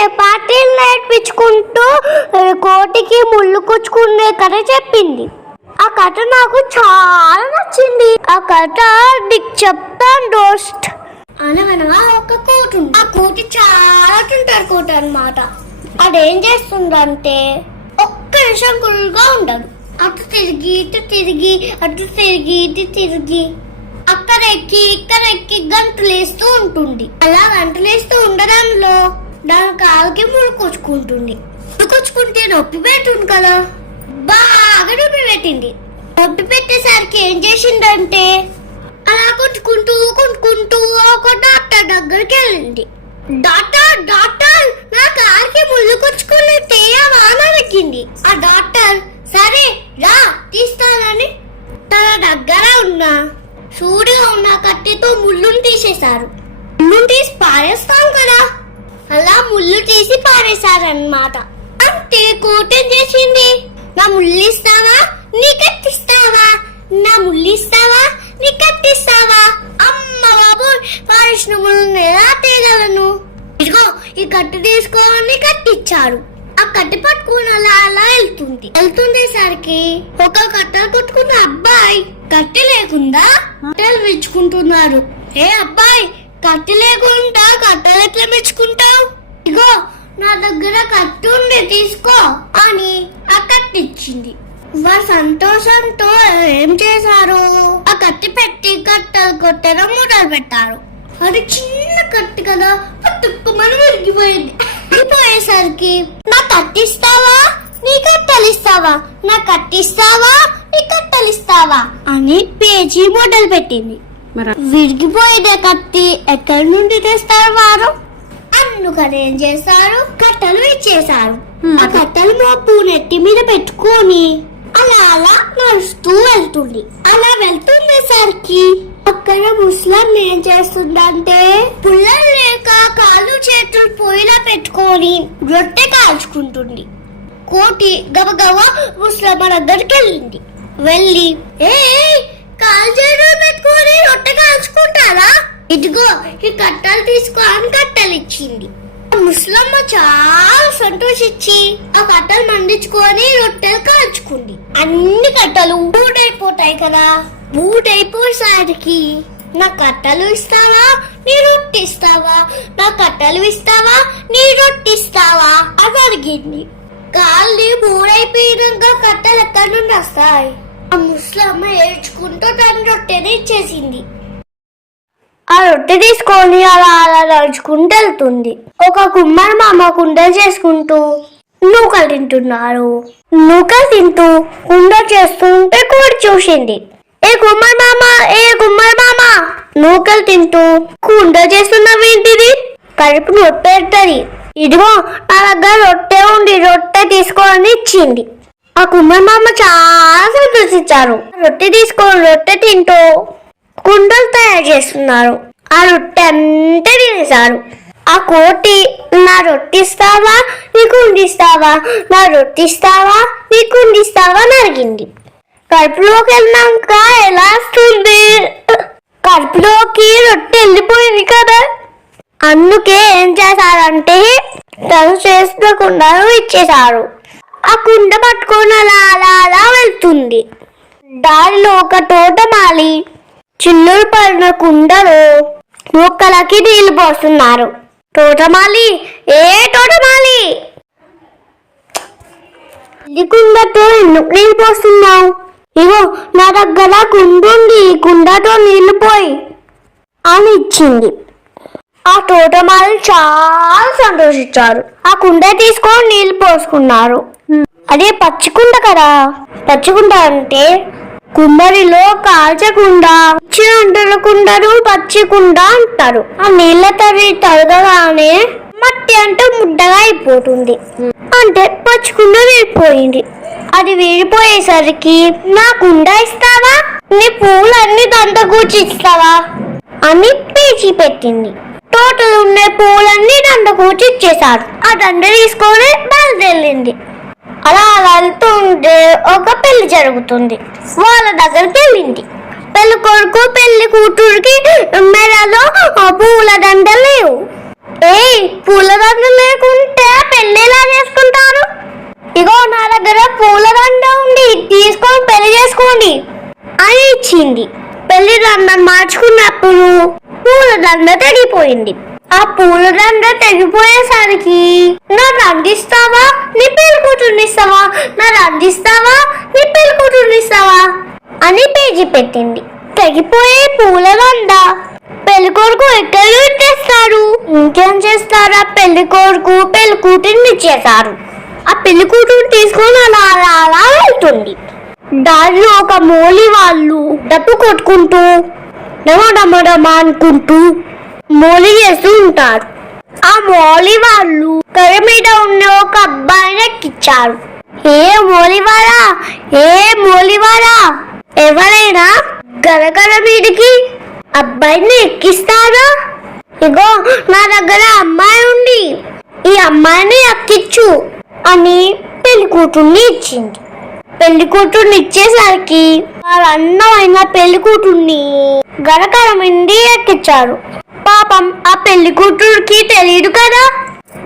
చపాతీలు నేర్పించుకుంటూ కోటికి ముళ్ళు కుచ్చుకునే కథ చెప్పింది. ఆ కథ నాకు చాలా నచ్చింది. ఆ కథ నీకు చెప్తాను దోస్ట్ అనగనగా ఒక కోటు ఉంది. ఆ కోటి చాలా తింటారు కోట అన్నమాట. అదేం చేస్తుందంటే ఒక్క నిమిషం గుల్గా ఉండదు. అటు తిరిగి ఇటు తిరిగి అటు తిరిగి ఇటు తిరిగి అక్కడ ఎక్కి ఇక్కడ ఎక్కి గంటలేస్తూ ఉంటుంది. అలా గంటలేస్తూ ఉండడంలో దాని కాలుకి ముడుకొచ్చుకుంటుంది. ముడుకొచ్చుకుంటే నొప్పి పెట్టుంది కదా. బాగా నొప్పి పెట్టింది. నొప్పి పెట్టేసరికి ఏం చేసిందంటే అలా కొట్టుకుంటూ కొట్టుకుంటూ ఒక డాక్టర్ దగ్గరికి వెళ్ళింది. డాక్టర్ డాక్టర్ నా కాలుకి ముళ్ళు కొచ్చుకుని తీయవా అని ఆ డాక్టర్ సరే రా తీస్తానని. తన దగ్గర ఉన్న సూడిగా ఉన్న కత్తితో ముళ్ళును తీసేశారు. ముళ్ళును తీసి పారేస్తాం కదా. అలా ముళ్ళు తీసి పారేశారనమాట అంతే కోటం చేసింది. నా ముళ్ళిస్తావా? నీ కత్తిస్తావా? నా ముళ్ళిస్తావా? నీ కత్తిస్తావా? అమ్మ బాబు పారేసిన ముళ్ళని ఎలా తేగలను? ఇదిగో ఈ కట్టు తీసుకోవాలని కట్టిచ్చారు ఆ కత్తి పట్టుకుని అలా అలా వెళ్తుంది. వెళ్తుండేసరికి ఒక కట్టెలు కొట్టుకున్న అబ్బాయి. కట్టె లేకుండా కట్టెలు విచ్చుకుంటున్నారు ఏ అబ్బాయి కత్తి లేకుండా కట్టలు ఎట్లా మెచ్చుకుంటావు ఇగో నా దగ్గర కత్తి ఉంది తీసుకో అని ఆ కత్తి ఇచ్చింది. వారు సంతోషంతో ఏం చేశారు? ఆ కత్తి పెట్టి కట్టలు కొట్టడం మొదలు పెట్టారు అది చిన్న కత్తి కదా తుప్పమని విరిగిపోయింది విరిగిపోయేసరికి నా కత్తిస్తావా నీ కట్టలిస్తావా నా కట్టిస్తావా నీ కట్టలిస్తావా అని పేజీ మొదలు పెట్టింది విరిగిపోయిన కత్తి. ఎక్కడి నుండి తెస్తారు వారు? అందుకని ఏం చేస్తారు? కట్టెలు ఇచ్చేశారు Hmm. ఆ కట్టెలు మోపు నెత్తి మీద పెట్టుకొని అలా అలా నడుస్తూ వెళ్తుంది. అలా వెళ్తుండేసరికి అక్కడ ముస్లాం ఏం చేస్తుందంటే పుల్లలు లేక కాళ్ళు చేతులు పొయ్యిలా పెట్టుకొని రొట్టె కాల్చుకుంటుంది. కోటి గబగబ ముస్లమ్మ దగ్గరికి వెళ్ళింది. వెళ్ళి ఏ కాల్ చేయడం పెట్టుకొని? రొట్టె కాల్చుకుంటారా? ఇదిగో ఈ కట్టలు తీసుకో అని కట్టెలు ఇచ్చింది. ముస్లమ్మ చాలా సంతోషించి ఆ కట్టలు మండించుకొని రొట్టెలు కాల్చుకుంది. అన్ని కట్టలు బూటైపోతాయి కదా. బూటైపోయేసరికి నా కట్టెలు ఇస్తావా? నీ రొట్టె ఇస్తావా? నా కట్టలు ఇస్తావా? నీ రొట్టె ఇస్తావా? అని అడిగింది. కాళ్ళు మూడైపోయినాక కట్టెలు ఎక్కడి నుండి వస్తాయి? ఆ ముసలమ్మ ఏడ్చుకుంటూ తన రొట్టెని ఇచ్చేసింది. ఆ రొట్టె తీసుకొని అలా అలా నడుచుకుంటూ వెళ్తుంది. ఒక కుమ్మరి మామ కుండలు చేసుకుంటూ నూకలు తింటున్నారు. నూకలు తింటూ కుండ చేస్తుంటే కోడి చూసింది. ఏ కుమ్మరి మామ ఏ కుమ్మరి మామ! నూకలు తింటూ కుండ చేస్తున్నావు ఏంటిది? కడుపు నొప్పి పెడుతుంది ఇదిగో నా దగ్గర రొట్టె ఉంది రొట్టె తీసుకోవాలని ఇచ్చింది. ఆ కుమ్మరి మామ చాలా సంతోషించారు రొట్టె తీసుకొని రొట్టె తింటూ కుండలు తయారు చేస్తున్నారు. ఆ రొట్టె అంతా తినేశారు. ఆ కోటి నా రొట్టిస్తావా నీ కుండిస్తావా నా రొట్టి ఇస్తావా? నీ కుండిస్తావా అని అడిగింది. కడుపులోకి వెళ్ళినాక ఎలా వస్తుంది? కడుపులోకి రొట్టె వెళ్ళిపోయింది కదా. అందుకే ఏం చేశారంటే తను చేసిన కుండను ఇచ్చేశారు. ఆ కుండ పట్టుకొని అలా అలా అలా వెళ్తుంది. దారిలో ఒక తోటమాలి చిల్లులు పడిన కుండలో మొక్కలకి నీళ్ళు పోస్తున్నారు. తోటమాలి ఏ తోటమాలి కుండతో ఎందుకు నీళ్ళు పోస్తున్నావు? ఇగో నా దగ్గర కుండ ఉంది ఈ కుండతో నీళ్ళు పోయి అని ఇచ్చింది. ఆ తోటమాలి చాలా సంతోషించారు. ఆ కుండ తీసుకొని నీళ్ళు పోసుకున్నారు. అదే పచ్చికుండ కదా. పచ్చికుండ అంటే కుమ్మరిలో కాల్చకుండా పచ్చి అంటున్న పచ్చికుండ అంటారు. ఆ నీళ్ళ తరి తరగగానే మట్టి అంటే ముద్దగా అయిపోతుంది. అంటే పచ్చికుండ వేడిపోయింది అది వేడిపోయేసరికి నా కుండ ఇస్తావా? నీ పూలన్నీ దంత కూర్చిస్తావా అని పేచి పెట్టింది. తోటలో ఉన్న పూలన్నీ దండ కూర్చిచ్చేశాడు ఆ దండ తీసుకొని బయలుదేరింది. అలా అలా వెళ్తూ ఉంటే ఒక పెళ్ళి జరుగుతుంది. వాళ్ళ దగ్గర పెళ్ళింది. పెళ్ళి కొడుకు పెళ్ళి కూతురికి మెడలో పూల దండ లేవు. ఏ పూల దండ లేకుంటే పెళ్ళి ఎలా చేసుకుంటారు? ఇగో నా దగ్గర పూల దండ ఉంది తీసుకొని పెళ్ళి చేసుకోండి అని ఇచ్చింది. పెళ్ళి దండ మార్చుకున్నప్పుడు పూల దండ తెగిపోయింది ఆ పూలదండ తెగిపోయేసరికి నా రందిస్తావా నీ పెళ్ళి కూతుర్నిస్తావా నా రందిస్తావా నీ పెళ్ళికూతురినిస్తావా అని పేజీ పెట్టింది. తెగిపోయే పూలదండ పెళ్ళి కొడుకు ఎక్కడ ఇచ్చేస్తారు. ఇంకేం చేస్తారా? పెళ్ళి కొడుకు పెళ్ళి కూతుర్ని ఇచ్చేసారు ఆ పెళ్ళి కూతురు తీసుకొని అలా అలా అలా వెళ్తుంది. దారిలో ఒక మోలి వాళ్ళు డప్పు కొట్టుకుంటూ డమడమడమా అనుకుంటూ మోలీ చేస్తూ ఉంటారు. ఆ మోలీ వాళ్ళు కర్ర మీద ఉన్న ఒక అబ్బాయిని ఎక్కిచ్చారు ఏ మోలివారా ఏ మోలివారా ఎవరైనా గరగర మీదకి అబ్బాయిని ఎక్కిస్తారా? ఇగో నా దగ్గర అమ్మాయి ఉంది. ఈ అమ్మాయిని ఎక్కిచ్చు అని పెళ్ళి కూతుర్ని ఇచ్చింది. పెళ్ళి కూతుర్ని ఇచ్చేసరికి వాళ్ళ అందమైన పెళ్ళి కూతుర్ని గరకరమిండి ఎక్కించారు. పాపం ఆ పెళ్ళి కూతురుకి తెలియదు కదా.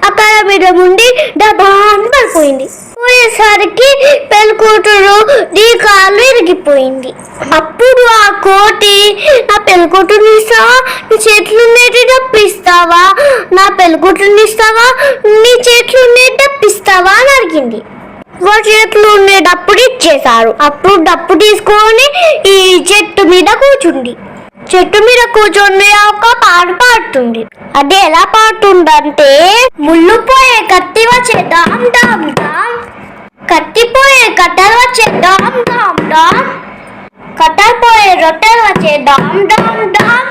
అక్కడ మీద ఉండి డబ్బా అని పడిపోయింది. పోయేసరికి పెళ్ళి కూతురు దీ కాళ్ళు ఇరిగిపోయింది అప్పుడు ఆ కోటి నా పెళ్ళి కూతుర్ని ఇస్తావా? నీ చేతులు ఉండేటి డబ్బు ఇస్తావా నా పెళ్ళి కూతురుని ఇస్తావా? నీ చేతులు ఉండే డబ్బు ఇస్తావా అని అడిగింది. వారి చేతులు ఉండేటప్పుడు ఇచ్చేశారు అప్పుడు డప్పు తీసుకొని ఈ చెట్టు మీద కూర్చుంది. చెట్టు మీద కూర్చొని ఒక పాట పాడుతుంది. అది ఎలా పాడుతుందంటే ముళ్ళు పోయే కత్తి వచ్చే డామ్ డామ్. కత్తిపోయే కట్టెలు వచ్చే డామ్ డామ్. డామ్ పోయే రొట్టెలు వచ్చే డామ్ డామ్.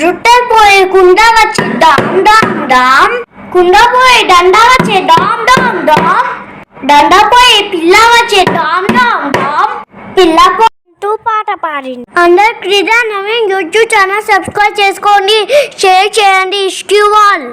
రొట్టెలు పోయే కుండ వచ్చే డామ్ డామ్. డామ్ కుండ పోయే దండ వచ్చే డామ్ డామ్. దండ పోయే పిల్ల వచ్చే డామ్ డామ్ డామ్. పిల్ల పోతూ అందరు క్రీడా నవీన్ యూట్యూబ్ ఛానల్ సబ్స్క్రైబ్ చేసుకోండి షేర్ చేయండి. ఇష్యూ వాల్